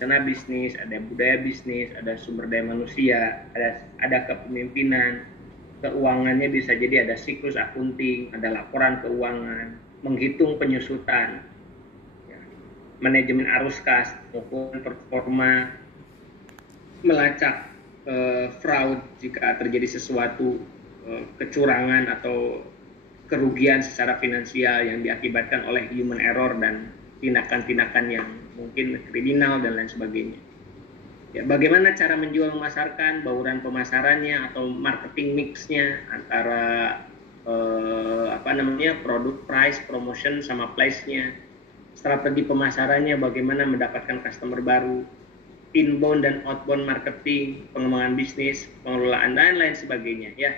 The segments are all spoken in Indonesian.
rencana bisnis, ada budaya bisnis, ada sumber daya manusia, ada kepemimpinan, keuangannya bisa jadi ada siklus akunting, ada laporan keuangan, menghitung penyusutan, ya, manajemen arus kas, maupun performa, melacak fraud jika terjadi sesuatu kecurangan atau kerugian secara finansial yang diakibatkan oleh human error dan tindakan-tindakan yang mungkin kriminal dan lain sebagainya. Ya, bagaimana cara menjual memasarkan, bauran pemasarannya atau marketing mixnya antara produk, price, promotion sama place-nya, strategi pemasarannya, bagaimana mendapatkan customer baru, inbound dan outbound marketing, pengembangan bisnis, pengelolaan dan lain sebagainya, ya.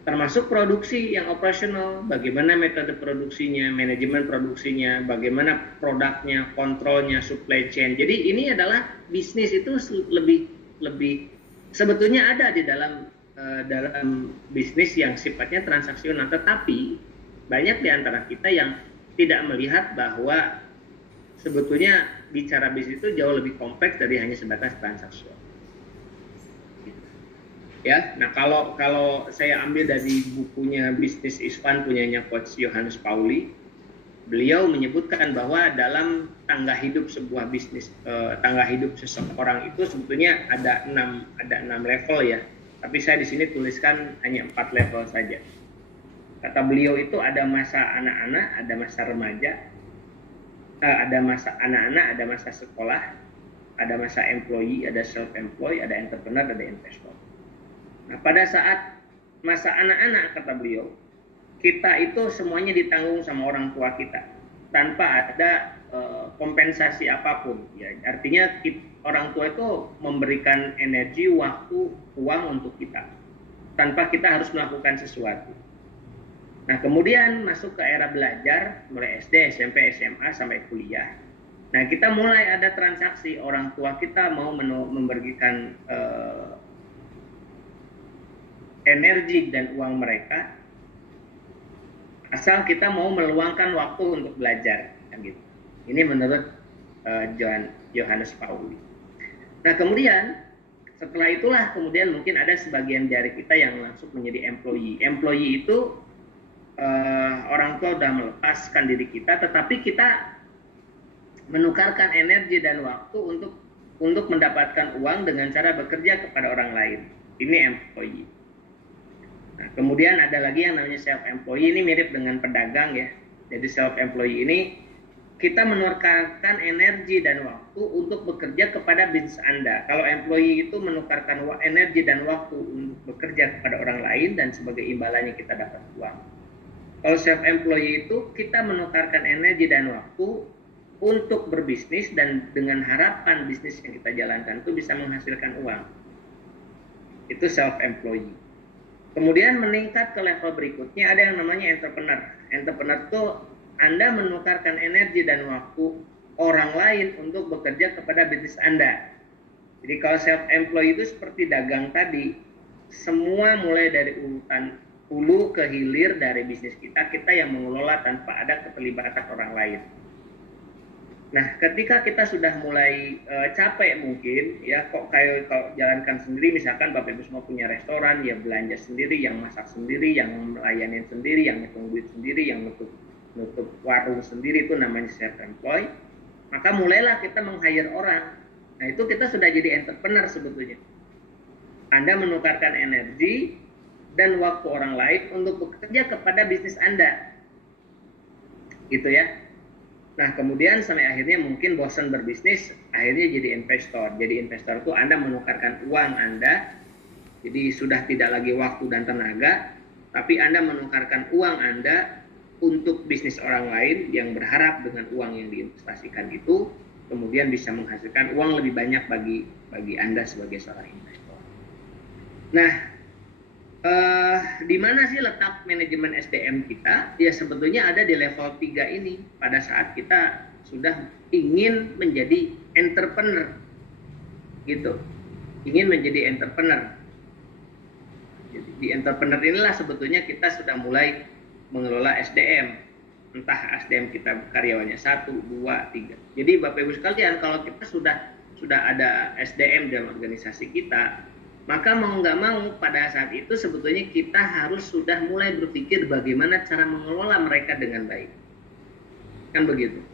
Termasuk produksi yang operasional, bagaimana metode produksinya, manajemen produksinya, bagaimana produknya, kontrolnya, supply chain. Jadi ini adalah bisnis itu lebih sebetulnya ada di dalam bisnis yang sifatnya transaksional, tetapi banyak di antara kita yang tidak melihat bahwa sebetulnya bicara bisnis itu jauh lebih kompleks dari hanya sebatas transaksional. Ya, nah kalau saya ambil dari bukunya Bisnis is Fun punyanya Coach Johannes Pauli, beliau menyebutkan bahwa dalam tangga hidup sebuah bisnis, tangga hidup seseorang itu sebetulnya ada 6 level ya. Tapi saya di sini tuliskan hanya 4 level saja. Kata beliau itu ada masa anak-anak, ada masa remaja, ada masa anak-anak, ada masa sekolah, ada masa employee, ada self-employed, ada entrepreneur, ada investor. Nah, pada saat masa anak-anak, kata beliau, kita itu semuanya ditanggung sama orang tua kita tanpa ada kompensasi apapun. Ya, artinya orang tua itu memberikan energi, waktu, uang untuk kita tanpa kita harus melakukan sesuatu. Nah, kemudian masuk ke era belajar, mulai SD, SMP, SMA, sampai kuliah. Nah, kita mulai ada transaksi, orang tua kita mau memberikan energi dan uang mereka, asal kita mau meluangkan waktu untuk belajar, kan gitu. Ini menurut Johannes Pauli. Nah, kemudian setelah itulah kemudian mungkin ada sebagian dari kita yang langsung menjadi employee. Employee itu orang tua sudah melepaskan diri kita, tetapi kita menukarkan energi dan waktu untuk mendapatkan uang dengan cara bekerja kepada orang lain. Ini employee. Nah, kemudian ada lagi yang namanya self-employee, ini mirip dengan pedagang ya. Jadi self-employee ini kita menukarkan energi dan waktu untuk bekerja kepada bisnis Anda. Kalau employee itu menukarkan energi dan waktu untuk bekerja kepada orang lain dan sebagai imbalannya kita dapat uang. Kalau self-employee itu kita menukarkan energi dan waktu untuk berbisnis dan dengan harapan bisnis yang kita jalankan itu bisa menghasilkan uang. Itu self-employee. Kemudian meningkat ke level berikutnya ada yang namanya entrepreneur. Entrepreneur itu Anda menukarkan energi dan waktu orang lain untuk bekerja kepada bisnis Anda. Jadi kalau self-employed itu seperti dagang tadi, semua mulai dari urutan hulu ke hilir dari bisnis kita yang mengelola tanpa ada keterlibatan orang lain. Nah, ketika kita sudah mulai capek mungkin, ya kok kayak kalau jalankan sendiri, misalkan Bapak Ibu semua punya restoran, ya belanja sendiri, yang masak sendiri, yang melayanin sendiri, yang ngitung duit sendiri, yang nutup warung sendiri, itu namanya self-employed. Maka mulailah kita meng-hire orang. Nah, itu kita sudah jadi entrepreneur sebetulnya. Anda menukarkan energi dan waktu orang lain untuk bekerja kepada bisnis Anda. Gitu ya. Nah, kemudian sampai akhirnya mungkin bosan berbisnis, akhirnya jadi investor. Jadi investor itu Anda menukarkan uang Anda, jadi sudah tidak lagi waktu dan tenaga, tapi Anda menukarkan uang Anda untuk bisnis orang lain yang berharap dengan uang yang diinvestasikan itu, kemudian bisa menghasilkan uang lebih banyak bagi Anda sebagai seorang investor. Nah, di mana sih letak manajemen SDM kita? Ya sebetulnya ada di level 3 ini. Pada saat kita sudah ingin menjadi entrepreneur, gitu. Ingin menjadi entrepreneur. Jadi di entrepreneur inilah sebetulnya kita sudah mulai mengelola SDM. Entah SDM kita karyawannya 1, 2, 3. Jadi Bapak Ibu sekalian, kalau kita sudah ada SDM dalam organisasi kita, maka mau nggak mau pada saat itu sebetulnya kita harus sudah mulai berpikir bagaimana cara mengelola mereka dengan baik. Kan begitu.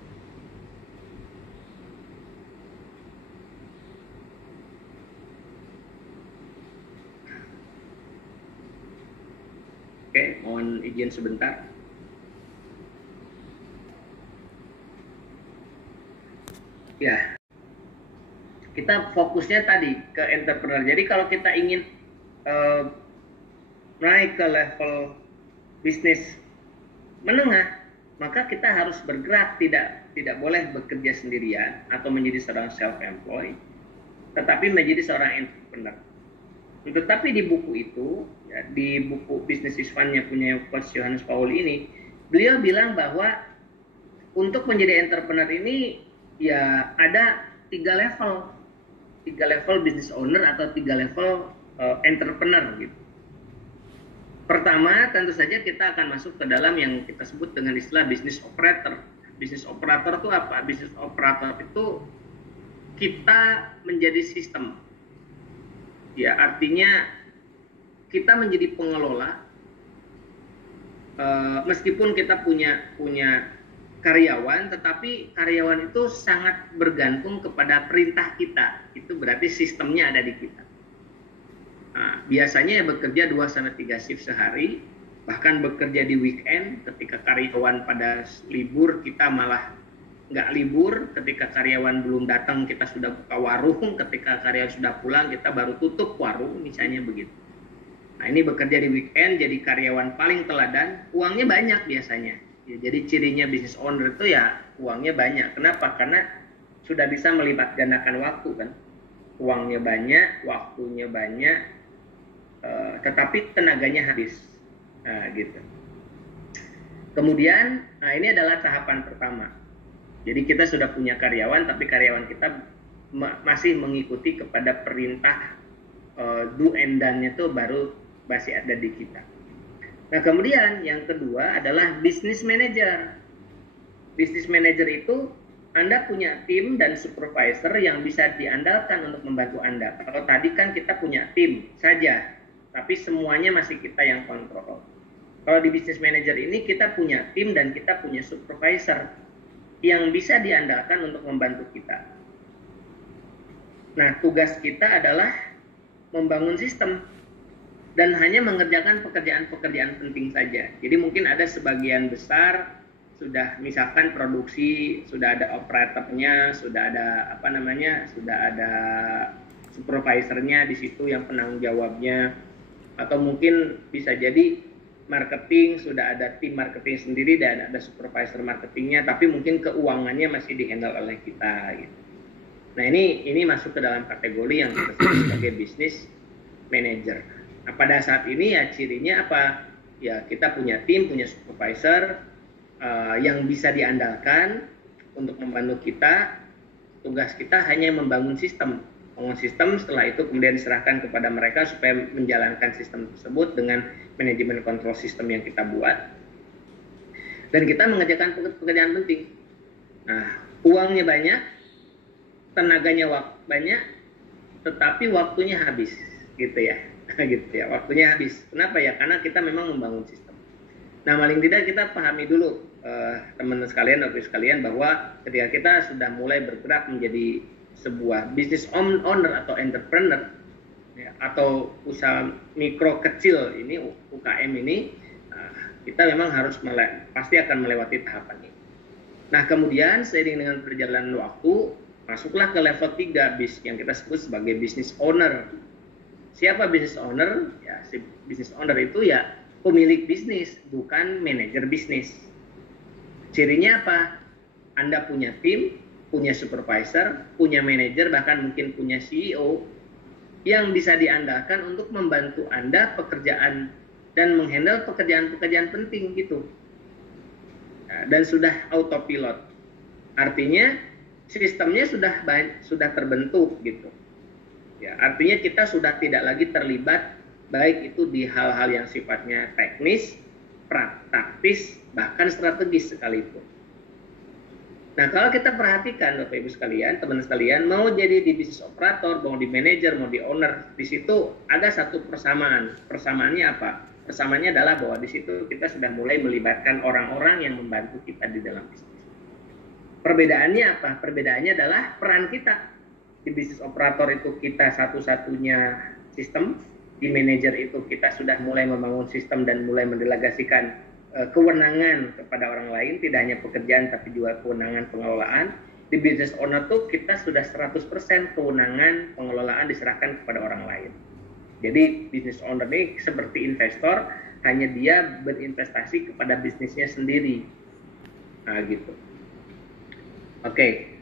Oke, mohon izin sebentar. Ya, kita fokusnya tadi ke entrepreneur. Jadi kalau kita ingin naik ke level bisnis menengah, maka kita harus bergerak, tidak boleh bekerja sendirian atau menjadi seorang self-employed, tetapi menjadi seorang entrepreneur. Tetapi di buku itu, ya, di buku Business is Fun-nya punya Coach Johannes Pauli ini, beliau bilang bahwa untuk menjadi entrepreneur ini ya ada 3 level business owner atau 3 level entrepreneur gitu. Pertama, tentu saja kita akan masuk ke dalam yang kita sebut dengan istilah business operator. Business operator itu apa? Business operator itu kita menjadi sistem. Ya, artinya kita menjadi pengelola, meskipun kita punya karyawan, tetapi karyawan itu sangat bergantung kepada perintah kita. Itu berarti sistemnya ada di kita. Nah, biasanya bekerja 2-3 shift sehari, bahkan bekerja di weekend. Ketika karyawan pada libur, kita malah nggak libur. Ketika karyawan belum datang, kita sudah buka warung. Ketika karyawan sudah pulang, kita baru tutup warung, misalnya begitu. Nah, ini bekerja di weekend, jadi karyawan paling teladan, uangnya banyak biasanya. Ya, jadi cirinya business owner itu ya uangnya banyak. Kenapa? Karena sudah bisa melibat gandakan waktu kan. Uangnya banyak, waktunya banyak, tetapi tenaganya habis. Nah, gitu. Kemudian, nah ini adalah tahapan pertama. Jadi kita sudah punya karyawan, tapi karyawan kita masih mengikuti kepada perintah do and done-nya itu baru masih ada di kita. Nah, kemudian yang kedua adalah business manager. Business manager itu Anda punya tim dan supervisor yang bisa diandalkan untuk membantu Anda. Kalau tadi kan kita punya tim saja, tapi semuanya masih kita yang kontrol. Kalau di business manager ini kita punya tim dan kita punya supervisor yang bisa diandalkan untuk membantu kita. Nah, tugas kita adalah membangun sistem dan hanya mengerjakan pekerjaan-pekerjaan penting saja. Jadi mungkin ada sebagian besar sudah, misalkan produksi, sudah ada operatornya, sudah ada sudah ada supervisornya di situ yang penanggung jawabnya, atau mungkin bisa jadi marketing, sudah ada tim marketing sendiri dan ada supervisor marketingnya, tapi mungkin keuangannya masih dihandle oleh kita gitu. Nah, ini masuk ke dalam kategori yang kita sebut sebagai business manager. Nah, pada saat ini ya cirinya apa? Ya kita punya tim, punya supervisor yang bisa diandalkan untuk membantu kita. Tugas kita hanya membangun sistem. Membangun sistem, setelah itu kemudian diserahkan kepada mereka supaya menjalankan sistem tersebut dengan manajemen kontrol sistem yang kita buat. Dan kita mengerjakan pekerjaan penting. Nah, uangnya banyak, tenaganya banyak, tetapi waktunya habis, gitu ya. Gitu ya, waktunya habis. Kenapa ya? Karena kita memang membangun sistem. Nah, paling tidak kita pahami dulu teman-teman sekalian, Bapak sekalian, bahwa ketika kita sudah mulai bergerak menjadi sebuah business owner atau entrepreneur ya, atau usaha mikro kecil ini, UKM ini, kita memang harus pasti akan melewati tahapan ini. Nah, kemudian seiring dengan perjalanan waktu, masuklah ke level 3 yang kita sebut sebagai business owner. Siapa business owner? Ya, si business owner itu ya pemilik bisnis, bukan manajer bisnis. Cirinya apa? Anda punya tim, punya supervisor, punya manajer, bahkan mungkin punya CEO yang bisa diandalkan untuk membantu Anda pekerjaan dan menghandle pekerjaan-pekerjaan penting gitu. Dan sudah autopilot. Artinya sistemnya sudah terbentuk gitu. Ya, artinya kita sudah tidak lagi terlibat baik itu di hal-hal yang sifatnya teknis, praktis, bahkan strategis sekalipun. Nah, kalau kita perhatikan Bapak Ibu sekalian, teman sekalian, mau jadi di bisnis operator, mau di manajer, mau di owner, di situ ada satu persamaan. Persamaannya apa? Persamaannya adalah bahwa di situ kita sudah mulai melibatkan orang-orang yang membantu kita di dalam bisnis. Perbedaannya apa? Perbedaannya adalah peran kita. Di bisnis operator itu kita satu-satunya sistem, di manajer itu kita sudah mulai membangun sistem dan mulai mendelegasikan kewenangan kepada orang lain, tidak hanya pekerjaan tapi juga kewenangan pengelolaan. Di business owner tuh kita sudah 100% kewenangan pengelolaan diserahkan kepada orang lain. Jadi business owner ini seperti investor, hanya dia berinvestasi kepada bisnisnya sendiri. Nah gitu. Oke.